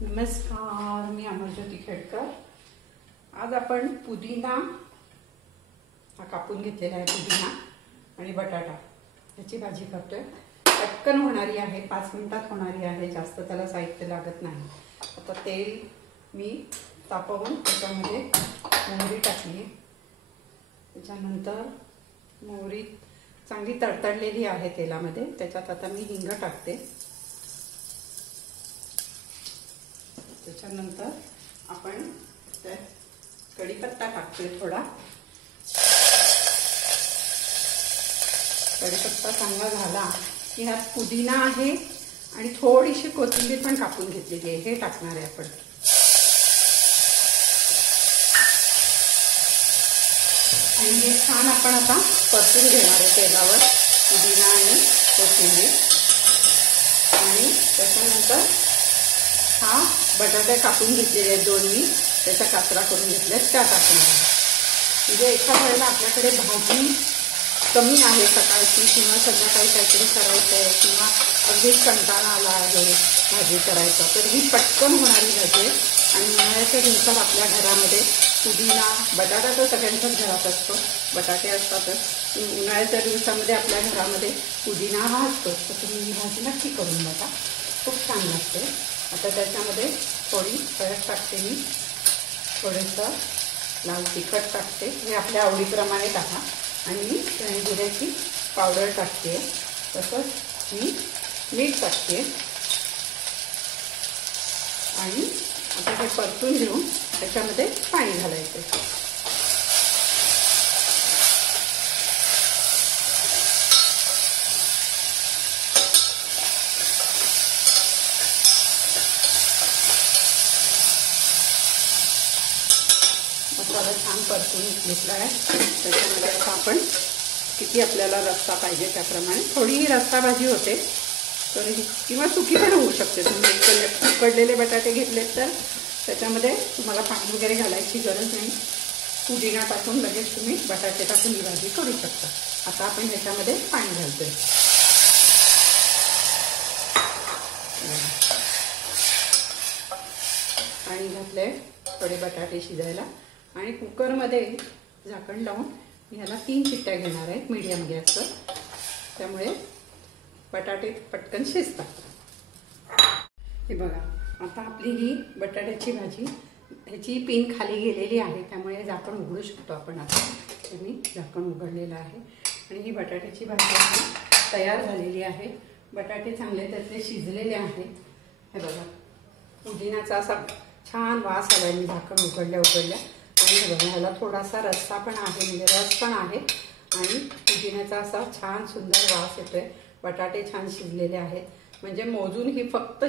नमस्कार, मी अमरज्योती खेडकर। आज आपण पुदिना हा कापून घेतलेला आहे, पुदिना आणि बटाटा याची भाजी करतोय। पटकन होणारी आहे, 5 मिनिटात होणारी आहे, जास्त त्याला साहित्य लागत नाही। आता तेल मी तापवून त्याच्यामध्ये मोहरी टाकली। त्याच्यानंतर मोहरी चांगली तडतडलेली आहे तेलामध्ये, त्याच्यात आता मी हिंग टाकते। त्याच्यानंतर आपण त्यात कढीपत्ता टाकतोय थोडा। कढीपत्ता चांगला झाला की ह्यात पुदिना आहे आणि थोडीशी कोथिंबीर पण कापून घेतलेली आहे, हे टाकणार आहे आपण। आणि हे छान आपण आता परतून घेणार आहे तेलावर, पुदिना आणि कोथिंबीर। आणि त्याच्यानंतर हा बटाटे कापून घेतलेले आहेत, 2 मी त्याच्या कातरा करून घेतल्यात, त्या टाकणार आहे। म्हणजे एका वेळेला आपल्याकडे भाजी कमी आहे, सकाळची किंवा संध्याकाळी काहीतरी करायचं आहे किंवा अगदीच कंटाळा आला आहे भाजी करायचा, तर ही पटकन होणारी भाजी आहे। आणि उन्हाळ्याच्या दिवसात आपल्या घरामध्ये पुदिना बटाटा तर सगळ्यांच्याच घरात असतो, बटाटे असतातच। उन्हाळ्याच्या दिवसामध्ये आपल्या घरामध्ये पुदिना हा असतो, तर तुम्ही ही भाजी नक्की करून बघा, खूप छान लागते। आता त्याच्यामध्ये थोडी हळद टाकते मी, थोडंसं लाल तिखट टाकते, हे आपल्या आवडीप्रमाणे टाका। आणि मी धणे जिऱ्याची पावडर टाकते, तसंच मी मीठ टाकते। आणि आता हे परतून घेऊन त्याच्यामध्ये पाणी घालायचं। मसाला छान परतून घेतला आहे। त्याच्यामध्ये आता आपण किती आपल्याला रस्सा पाहिजे त्याप्रमाणे, थोडीही रस्सा भाजी होते तर किंवा सुकी पण होऊ शकते। तुम्ही उकडलेले बटाटे घेतलेत तर त्याच्यामध्ये तुम्हाला पाणी वगैरे घालायची गरज नाही, पुदिना टाकून लगेच तुम्ही बटाटे टाकून ही भाजी करू शकता। आता आपण ह्याच्यामध्ये पाणी घालतोय। पाणी घातलंय थोडे बटाटे शिजायला, आणि कुकरमध्ये झाकण लावून मी ह्याला 3 शिट्ट्या घेणार आहे मीडियम गॅसवर, त्यामुळे बटाटे पटकन शिजतात। हे बघा, आता आपली ही बटाट्याची भाजी, ह्याची पिन खाली गेलेली आहे, त्यामुळे झाकण उघडू शकतो आपण। आता तर मी झाकण उघडलेलं आहे आणि ही बटाट्याची भाजी तयार झालेली आहे। बटाटे चांगले त्यातले शिजलेले आहेत। हे बघा, पुदिन्याचा असा छान वास आला, मी झाकण उघडल्या आणि हे बघा, ह्याला थोडासा रस्सा पण आहे, म्हणजे रस पण आहे, आणि पुदिन्याचा असा छान सुंदर वास येतोय। बटाटे छान शिजलेले आहेत, म्हणजे मोजून ही फक्त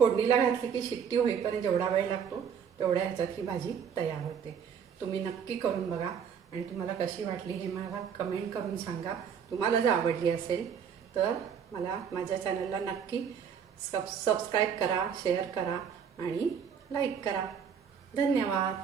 फोडणीला घातली की शिट्टी होईपर्यंत जेवढा वेळ लागतो तेवढ्या ह्याच्यात ही भाजी तयार होते। तुम्ही नक्की करून बघा आणि तुम्हाला कशी वाटली हे मला कमेंट करून सांगा। तुम्हाला जर आवडली असेल तर मला माझ्या चॅनलला नक्की सबस्क्राईब करा, शेअर करा आणि लाईक करा। धन्यवाद।